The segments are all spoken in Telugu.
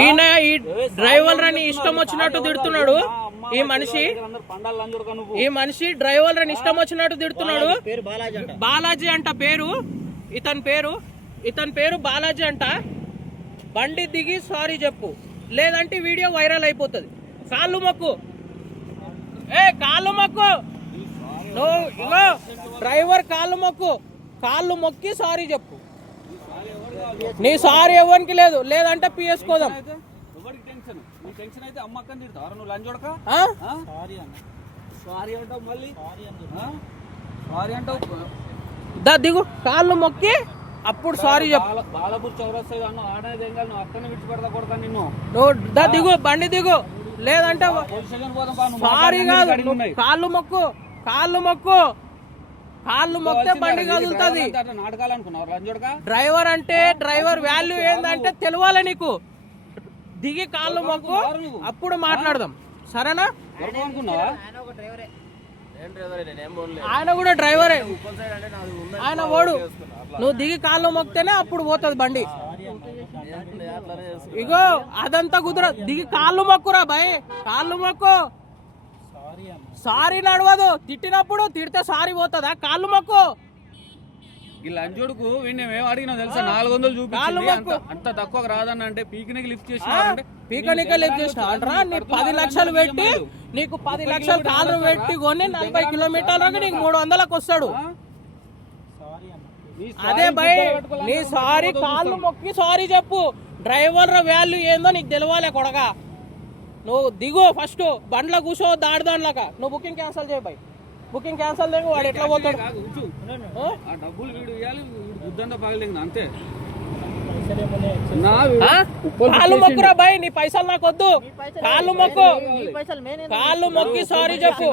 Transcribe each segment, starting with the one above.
ఈయన ఈ డ్రైవర్ అని ఇష్టం వచ్చినట్టు తిడుతున్నాడు. ఈ మనిషి డ్రైవర్ అని ఇష్టం వచ్చినట్టు తిడుతున్నాడు. బాలాజీ అంట పేరు, ఇతని పేరు బాలాజీ అంట. బండి దిగి సారీ చెప్పు, లేదంటే వీడియో వైరల్ అయిపోతుంది. కాళ్ళు మొక్కు, కాళ్ళు మొక్కు, నువ్వు ఇగో డ్రైవర్ కాళ్ళు మొక్కి సారీ చెప్పు. నీ సారీ ఎవరికి లేదు, లేదంటే పిఎస్ కోదాం. దిగు, కాళ్ళు మొక్కి అప్పుడు సారీ చెప్పు. దిగు, బండి దిగు, లేదంటే సారీ కాదు. కాళ్ళు మొక్కితే బండి కదులుతుంది. డ్రైవర్ అంటే డ్రైవర్ వాల్యూ ఏందంటే తెలియాలి నీకు. దిగి కాళ్ళు మొక్కు, అప్పుడు మాట్లాడదాం, సరేనా? ఆయన కూడా డ్రైవరే, ఆయన ఓడు. నువ్వు దిగి కాళ్ళు మొక్కితేనే అప్పుడు పోతుంది బండి. ఇగో అదంతా కుదర, దిగి కాళ్ళు మొక్కురా భయ్, కాళ్ళు మొక్కు. సారీ నడవదు, తిడితే సారీ పోతుందా? కాళ్ళు మొక్కు. ఈ లంచోడుకు మేము అడిగినా తెలుసా, 400 చూపించి అంత తక్కువ రాదన్న అంటే పీకనికి లిఫ్ట్ చేసినా, నీ 10 లక్షలు పెట్టి, నీకు 10 లక్షలు కాళ్ళు పెట్టి కొని 40 కిలోమీటర్లకు నీకు 300లకు వస్తాడు. అదే భయ్, నీ సారీ కాళ్ళు మొక్కి సారీ చెప్పు. డ్రైవర్ వాల్యూ ఏందో నీకు తెలవాలి కొడగా. నువ్వు దిగు, ఫస్ట్ బండ్లో కూర్చో, దాడిదానిలాగా. నువ్వు బుకింగ్ క్యాన్సిల్ చేయ భయ్, బుకింగ్ క్యాన్సిల్ చేయకు. వాడు ఎట్లా పోతాడు? అంతే. కాళ్ళు మొక్కురా భయ్, నీ పైసలు నాకు వద్దు. కాళ్ళు మొక్కి సారీ చెప్పు,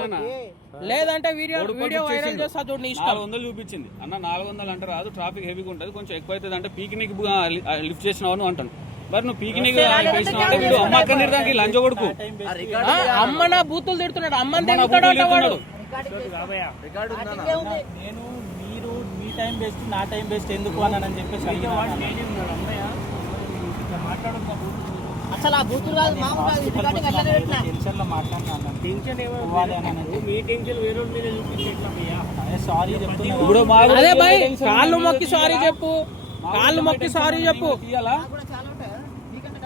లేదంటే వీడియో వైరల్ చేస్తా చూడు. నీ ఇష్టం. 400 చూపించింది అన్న, 400 అంటే రాదు, ట్రాఫిక్ హెవీగా ఉంటుంది, కొంచెం ఎక్కువ అవుతుంది అంటే పీకినికి లిఫ్ట్ చేసినావు అంటాను. మరి నువ్వు పీకినికి అమ్మ అక్కడ తిడతానికి లంచ కొడుకు. అమ్మ నా బూతులు తిడుతున్నాడు, అమ్మని తిరుగుతాడు అంట వాడు. నేను మీరు మీ టైం బెస్ట్, నా టైం బెస్ట్ ఎందుకు అని చెప్పేసి అసలు ఆ బూతులు కాదు, టెన్షన్ లో మాట్లాడినా. సారీ చెప్తున్నా. అదే భయ్, కాళ్ళు మొక్కి సారీ చెప్పు,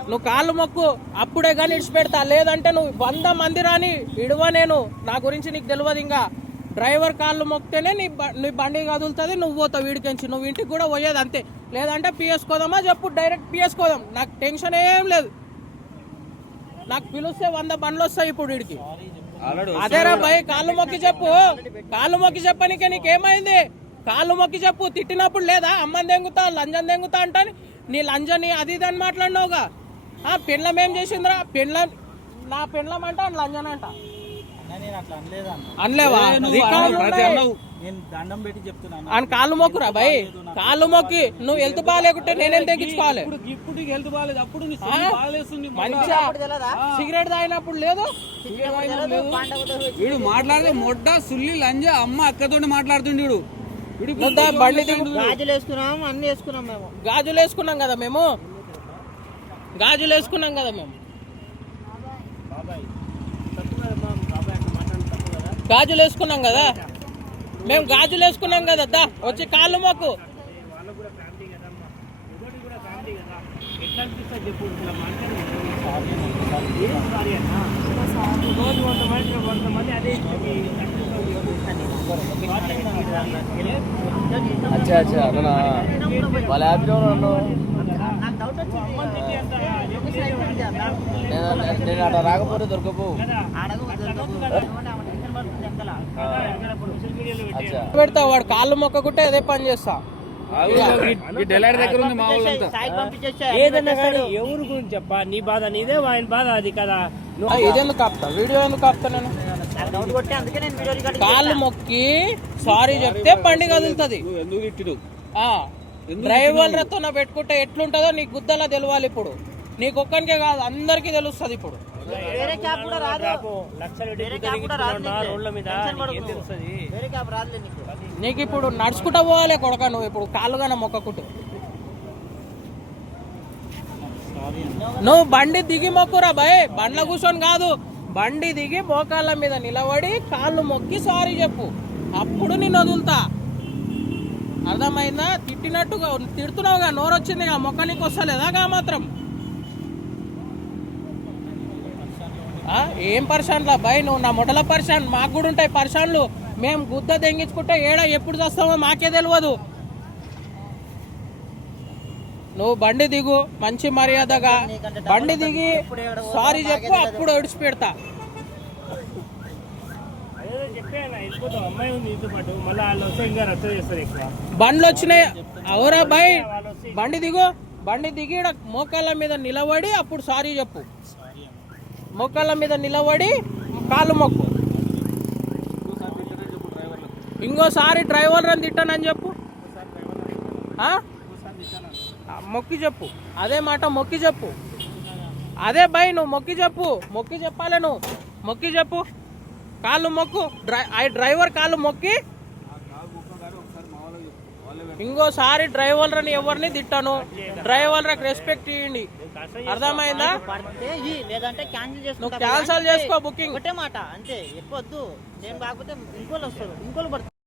నువ్వు కాళ్ళు మొక్కు, అప్పుడే కానీ ఇడిచిపెడతా. లేదంటే నువ్వు 100 మంది రాని ఇడవ, నేను నా గురించి నీకు తెలియదు. ఇంకా డ్రైవర్ కాళ్ళు మొక్కితేనే నీ బండి కదులుతుంది, నువ్వు పోతావు వీడికించి. నువ్వు ఇంటికి కూడా పోయేది అంతే. లేదంటే పిఎస్ కోదామా చెప్పు, డైరెక్ట్ పిఎస్ కోదాం. నాకు టెన్షన్ ఏం లేదు. నాకు పిలిస్తే 100 బండ్లు వస్తాయి ఇప్పుడు వీడికి. అదేరా భయ్, కాళ్ళు మొక్కి చెప్పనీకే నీకేమైంది? కాళ్ళు మొక్కి చెప్పు. తిట్టినప్పుడు లేదా అమ్మని దెంగుతా, లంజని దెంగుతా అంటాను. నీ లంజని అది ఇది అని మాట్లాడినావుగా. పెండ్లం ఏం చేసిందిరా? నా పెండ్లం అంట, లంజన్ అంట. అనలేవా? నేను దండం పెట్టి చెప్తున్నాను. అని కాళ్ళు మొక్కురా భయ్, కాళ్ళు మొక్కి. నువ్వు హెల్త్ బాగాలేకుంటే నేనేం తగ్గించుకోవాలి? మంచిగా సిగరెట్ తాగినప్పుడు లేదు, వీడు మాట్లాడితే మొడ్డ సుల్లి లంజ అమ్మ అక్కతో మాట్లాడుతుండీ. బండి గాజులు వేసుకున్నాం, అన్ని వేసుకున్నాం. మేము గాజులు వేసుకున్నాం కదా, మేము గాజులు వేసుకున్నాం కదా, మేము గాజులు వేసుకున్నాం కదా. దా వచ్చి కాళ్ళు మొక్కు. నేను అట్లా రాకపోతే దొరకపో పెడతా. వాడు కాళ్ళు మొక్కకుంటే అదే పని చేస్తా. ఏదన్నా కానీ ఎవరి గురించి చెప్పా, నీ బాధ నీదే, ఆయన బాధ అది కదా. ఇదెందుకు ఆపుతా, వీడియో ఎందుకు ఆపుతా నేను? కాళ్ళు మొక్కి సారీ చెప్తే బండి కదులుతుంది. డ్రైవర్లతో పెట్టుకుంటే ఎట్లుంటుందో నీకు గుద్దలా తెలవాలి. ఇప్పుడు నీకు ఒక్కనికే కాదు, అందరికీ తెలుస్తుంది. ఇప్పుడు నీకు ఇప్పుడు నడుచుకుంటా పోవాలి కొడక. నువ్వు ఇప్పుడు కాళ్ళుగానే మొక్కకుంటూ నువ్వు బండి దిగి మొక్కురా భయ్, బండ్ల కూర్చొని కాదు, బండి దిగి మోకాళ్ళ మీద నిలబడి కాళ్ళు మొక్కి సారీ చెప్పు, అప్పుడు నేను వదులుతా. అర్థమైందా? తిట్టినట్టుగా తిడుతున్నావుగా, నోరు వచ్చిందిగా, మొక్క నీకు వస్తలేదాగా మాత్రం. ఏం పర్షాన్లా భయ్, నువ్వు నా మొదల పర్షాన్, మాకు కూడా ఉంటాయి పర్షాన్లు. మేము గుద్ద దెంగించుకుంటే ఏడా ఎప్పుడు చేస్తామో మాకే తెలియదు. నువ్వు బండి దిగు మంచి మర్యాదగా, బండి దిగి సారీ చెప్పు, అప్పుడు విడిచిపెడతా. అమ్మాయి ఉంది ఇంతో పాటు, మళ్ళీ వాళ్ళు వస్తే ఇంకా రచ్చ చేస్తారు ఎక్కువ. బండ్లు వచ్చినాయి అవరా భయ్, బండి దిగు, బండి దిగి ఈడ మోకాళ్ళ మీద నిలబడి అప్పుడు సారీ చెప్పు, మోకాళ్ళ మీద నిలబడి కాళ్ళు మొక్కు. ఇంకోసారి డ్రైవర్ అని తిట్టానని చెప్పు, మొక్కి చెప్పు, అదే మాట మొక్కి చెప్పు. అదే భయ్, నువ్వు మొక్కి చెప్పు, మొక్కి చెప్పాలి, నువ్వు మొక్కి చెప్పు, కాళ్ళు మొక్కు, డ్రైవర్ కాళ్ళు మొక్కి. ఇంకోసారి డ్రైవర్ అని ఎవరిని తిట్టాను, డ్రైవర్ రెస్పెక్ట్ ఇవ్వండి. అర్థమైందా? లేదంటే క్యాన్సిల్ చేసుకో, నువ్వు క్యాన్సల్ చేసుకో బుకింగ్. ఒకటే మాట అంతే, ఎక్కువ వద్దు. నేను కాకపోతే ఇంకోళ్ళు వస్తారు, ఇంకోళ్ళు పడతారు.